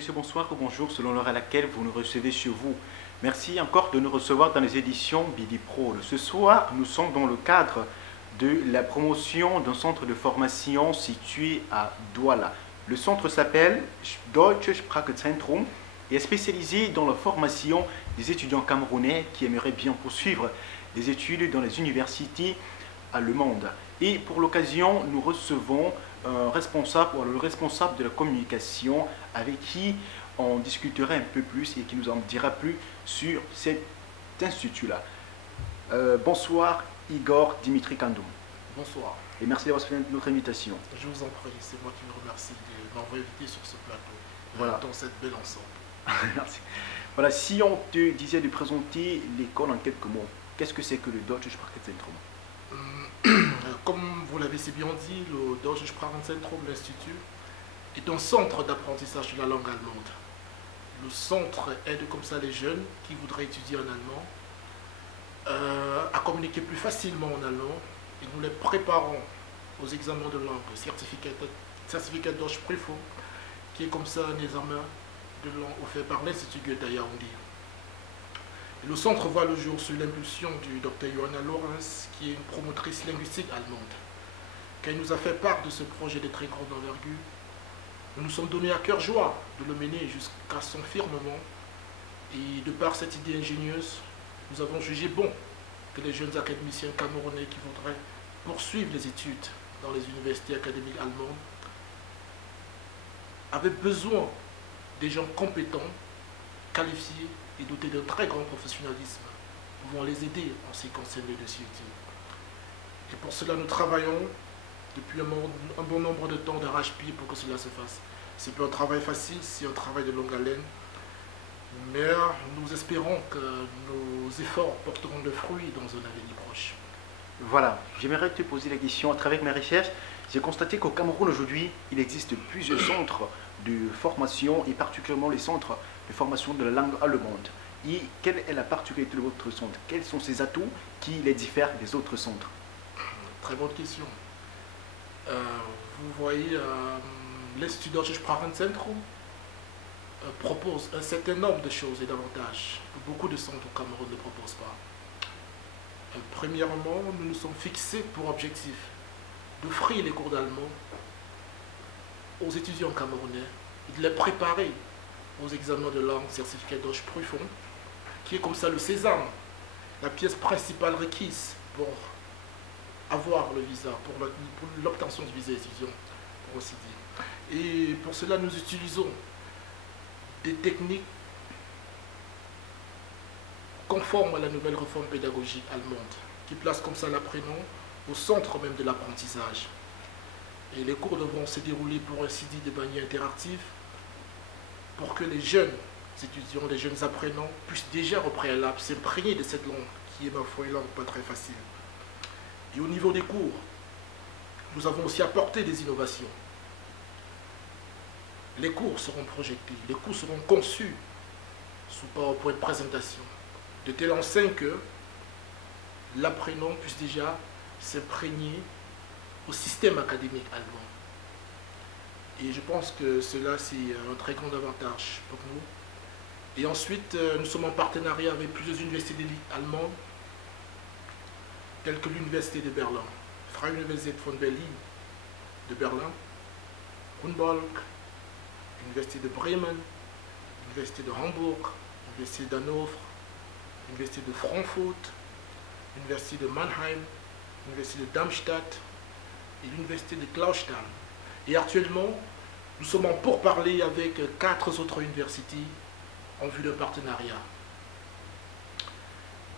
messieurs, bonsoir ou bonjour selon l'heure à laquelle vous nous recevez chez vous. Merci encore de nous recevoir dans les éditions Bidi Pro. Ce soir, nous sommes dans le cadre de la promotion d'un centre de formation situé à Douala. Le centre s'appelle Deutsches Sprachenzentrum et est spécialisé dans la formation des étudiants camerounais qui aimeraient bien poursuivre des études dans les universités allemandes. Et pour l'occasion, nous recevons le responsable de la communication avec qui on discutera un peu plus et qui nous en dira plus sur cet institut-là. Bonsoir Igor Dimitri Kandoum. Bonsoir. Et merci d'avoir accepté notre invitation. Je vous en prie, c'est moi qui vous remercie de m'avoir invité sur ce plateau, voilà. Dans cette belle ensemble. Merci. Voilà, si on te disait de présenter l'école en quelques mots, qu'est-ce que c'est que le Deutsches Sprachenzentrum? Comme vous l'avez si bien dit, le Deutsches Sprachenzentrum, l'Institut, est un centre d'apprentissage de la langue allemande. Le centre aide comme ça les jeunes qui voudraient étudier en allemand à communiquer plus facilement en allemand, et nous les préparons aux examens de langue, le certificat Deutschprüfung, qui est comme ça un examen de langue offert par l'Institut Goethe à Yaoundé. Le centre voit le jour sous l'impulsion du Dr Johanna Lorenz, qui est une promotrice linguistique allemande. Quand elle nous a fait part de ce projet de très grande envergure, nous nous sommes donnés à cœur joie de le mener jusqu'à son firmament. Et de par cette idée ingénieuse, nous avons jugé bon que les jeunes académiciens camerounais qui voudraient poursuivre les études dans les universités académiques allemandes avaient besoin des gens compétents, qualifiés et dotés d'un très grand professionnalisme, pouvant les aider en ce qui concerne les dossiers utiles. Et pour cela, nous travaillons depuis un bon nombre de temps d'arrache-pied pour que cela se fasse. C'est pas un travail facile, c'est un travail de longue haleine, mais nous espérons que nos efforts porteront de fruits dans un avenir proche. Voilà, j'aimerais te poser la question. À travers mes recherches, j'ai constaté qu'au Cameroun aujourd'hui, il existe plusieurs centres de formation et particulièrement les centres de formation de la langue allemande. Et quelle est la particularité de votre centre? Quels sont ses atouts qui les diffèrent des autres centres? Très bonne question. Vous voyez, l'Institut Deutsches Sprachenzentrum propose un certain nombre de choses et d'avantages que beaucoup de centres au Cameroun ne proposent pas. Premièrement, nous nous sommes fixés pour objectif d'offrir les cours d'allemand aux étudiants camerounais et de les préparer aux examens de langue certificat Deutschprüfung, qui est comme ça le sésame, la pièce principale requise pour avoir le visa, pour l'obtention du visa étudiant, pour aussi dire. Et pour cela, nous utilisons des techniques conformes à la nouvelle réforme pédagogique allemande, qui place comme ça l'apprenant au centre même de l'apprentissage. Et les cours devront se dérouler pour ainsi dire de manière interactive, pour que les jeunes étudiants, les jeunes apprenants puissent déjà au préalable s'imprégner de cette langue, qui est ma foi une langue pas très facile. Et au niveau des cours, nous avons aussi apporté des innovations. Les cours seront projetés, les cours seront conçus sous PowerPoint de présentation, de telle enseigne que l'apprenant puisse déjà s'imprégner au système académique allemand. Et je pense que cela, c'est un très grand avantage pour nous. Et ensuite, nous sommes en partenariat avec plusieurs universités d'élite allemandes, telles que l'Université de Berlin, Freie Universität von Berlin de Berlin, Humboldt, l'Université de Bremen, l'Université de Hambourg, l'Université d'Hanovre, l'Université de Francfort, l'Université de Mannheim, l'Université de Darmstadt et l'Université de Clausthal. Et actuellement, nous sommes en pourparlers avec 4 autres universités en vue d'un partenariat.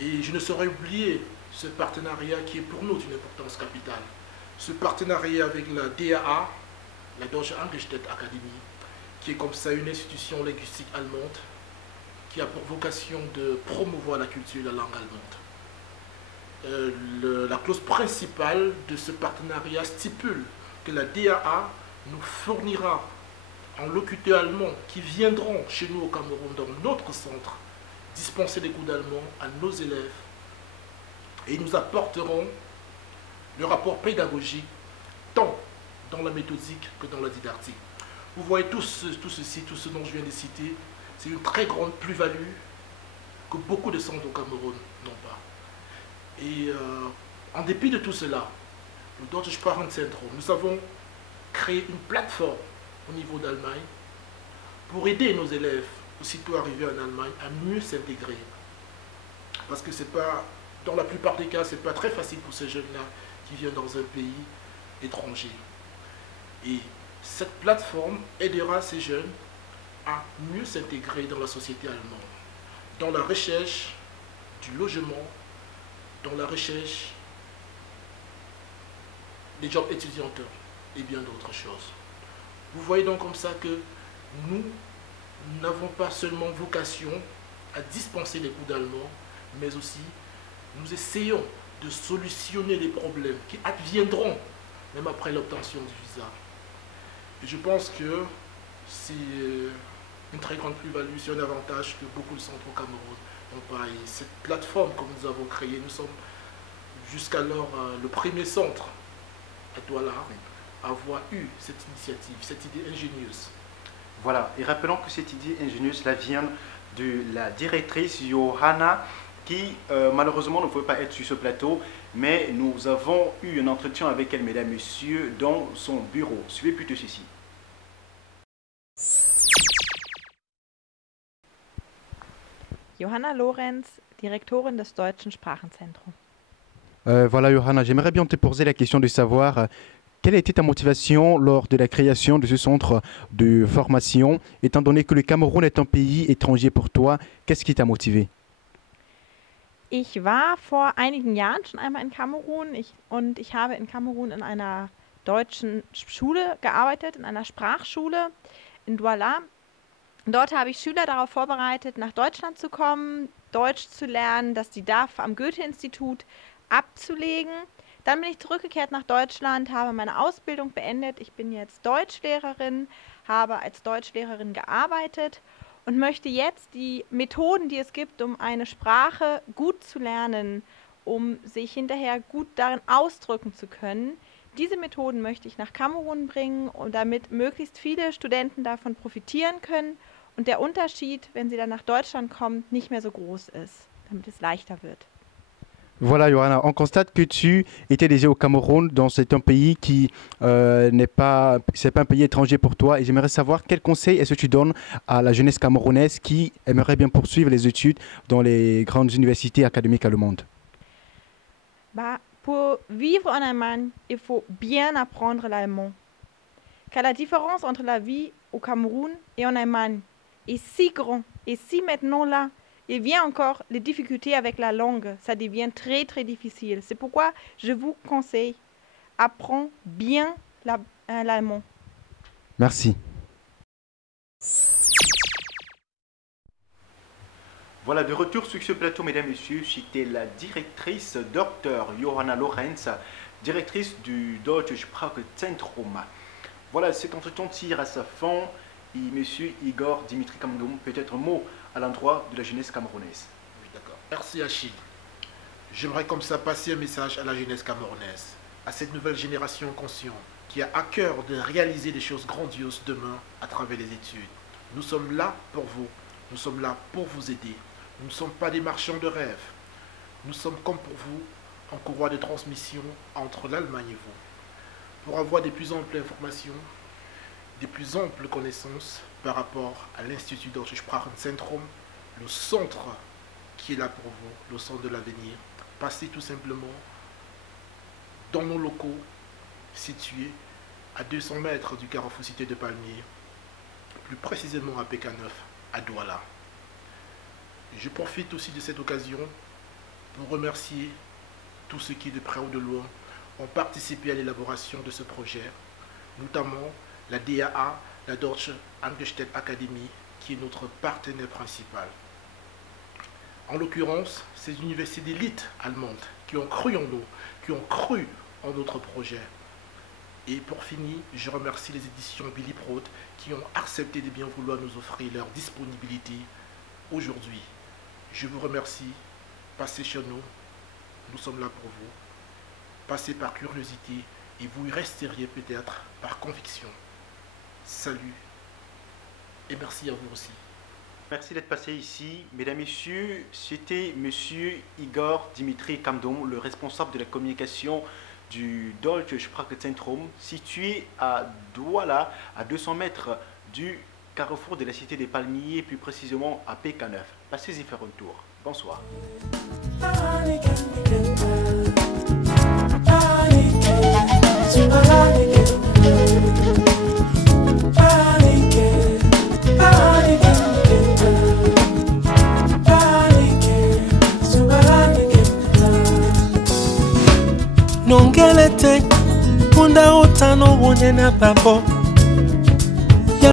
Et je ne saurais oublier ce partenariat qui est pour nous d'une importance capitale. Ce partenariat avec la DAA, la Deutsche Angestellte Akademie, qui est comme ça une institution linguistique allemande qui a pour vocation de promouvoir la culture et la langue allemande. La clause principale de ce partenariat stipule que la DAA nous fournira en locuteurs allemands qui viendront chez nous au Cameroun dans notre centre dispenser des cours d'allemand à nos élèves et nous apporterons le rapport pédagogique tant dans la méthodique que dans la didactique. Vous voyez tout ce dont je viens de citer, c'est une très grande plus-value que beaucoup de centres au Cameroun n'ont pas. Et en dépit de tout cela, le Deutsche Sprachenzentrum, nous avons créé une plateforme au niveau d'Allemagne pour aider nos élèves, aussitôt arrivés en Allemagne, à mieux s'intégrer. Parce que c'est pas, dans la plupart des cas, c'est pas très facile pour ces jeunes-là qui viennent dans un pays étranger. Et cette plateforme aidera ces jeunes à mieux s'intégrer dans la société allemande, dans la recherche du logement, dans la recherche des jobs étudiants et bien d'autres choses. Vous voyez donc comme ça que nous n'avons pas seulement vocation à dispenser les cours d'allemand, mais aussi nous essayons de solutionner les problèmes qui adviendront même après l'obtention du visa. Et je pense que c'est une très grande plus-value, c'est un avantage que beaucoup de centres au Cameroun n'ont pas. Et cette plateforme que nous avons créée, nous sommes jusqu'alors le premier centre à Douala à avoir eu cette initiative, cette idée ingénieuse. Voilà, et rappelons que cette idée ingénieuse là, vient de la directrice Johanna qui malheureusement ne pouvait pas être sur ce plateau, mais nous avons eu un entretien avec elle, mesdames et messieurs, dans son bureau. Suivez plutôt ceci. Johanna Lorenz, Direktorin des Deutschen Sprachenzentrums. Voilà Johanna, j'aimerais bien te poser la question de savoir quelle a été ta motivation lors de la création de ce centre de formation, étant donné que le Cameroun est un pays étranger pour toi, qu'est-ce qui t'a motivé? Ich war vor einigen Jahren schon einmal in Kamerun und ich habe in Kamerun in einer deutschen Schule gearbeitet, in einer Sprachschule in Douala. Dort habe ich Schüler darauf vorbereitet, nach Deutschland zu kommen, Deutsch zu lernen, das die DAF am Goethe-Institut abzulegen. Dann bin ich zurückgekehrt nach Deutschland, habe meine Ausbildung beendet. Ich bin jetzt Deutschlehrerin, habe als Deutschlehrerin gearbeitet und möchte jetzt die Methoden, die es gibt, um eine Sprache gut zu lernen, um sich hinterher gut darin ausdrücken zu können, diese Methoden möchte ich nach Kamerun bringen, und damit möglichst viele Studenten davon profitieren können und der Unterschied, wenn sie dann nach Deutschland kommen, nicht mehr so groß ist, damit es leichter wird. Voilà, Johanna, on constate que tu étais déjà au Cameroun, donc c'est un pays qui c'est pas un pays étranger pour toi. Et j'aimerais savoir quel conseil est-ce que tu donnes à la jeunesse camerounaise qui aimerait bien poursuivre les études dans les grandes universités académiques allemandes. Bah, pour vivre en Allemagne, il faut bien apprendre l'allemand. Car la différence entre la vie au Cameroun et en Allemagne est si grande. Et si maintenant là, il vient encore les difficultés avec la langue, ça devient très très difficile. C'est pourquoi je vous conseille, apprends bien l'allemand. Merci. Voilà, de retour sur ce plateau, mesdames et messieurs, c'était la directrice Dr. Johanna Lorenz, directrice du Deutsche Sprachenzentrum. Voilà, cet entretien tire à sa fin. Et monsieur Igor Dimitri Kamdoum, peut-être un mot à l'endroit de la jeunesse camerounaise. Oui, d'accord. Merci Achille. J'aimerais comme ça passer un message à la jeunesse camerounaise, à cette nouvelle génération consciente qui a à cœur de réaliser des choses grandioses demain à travers les études. Nous sommes là pour vous, nous sommes là pour vous aider. Nous ne sommes pas des marchands de rêves. Nous sommes comme pour vous en courroie de transmission entre l'Allemagne et vous, pour avoir des plus amples informations, des plus amples connaissances par rapport à l'Institut Deutsche Sprachenzentrum, le centre qui est là pour vous, le centre de l'avenir. Passez tout simplement dans nos locaux situés à 200 mètres du carrefour Cité de Palmiers, plus précisément à PK9, à Douala. Je profite aussi de cette occasion pour remercier tous ceux qui, de près ou de loin, ont participé à l'élaboration de ce projet, notamment la DAA, la Deutsche Angestellte Academy, qui est notre partenaire principal. En l'occurrence, ces universités d'élite allemandes qui ont cru en nous, qui ont cru en notre projet. Et pour finir, je remercie les éditions Billy Prod qui ont accepté de bien vouloir nous offrir leur disponibilité aujourd'hui. Je vous remercie. Passez chez nous. Nous sommes là pour vous. Passez par curiosité et vous y resteriez peut-être par conviction. Salut. Et merci à vous aussi. Merci d'être passé ici. Mesdames, Messieurs, c'était Monsieur Igor Dimitri Kamdon, le responsable de la communication du Deutsche Sprachenzentrum, situé à Douala, à 200 mètres du carrefour de la Cité des Palmiers, plus précisément à PK9. Passez-y faire un tour. Bonsoir. Nongelete punda utano wonye na papo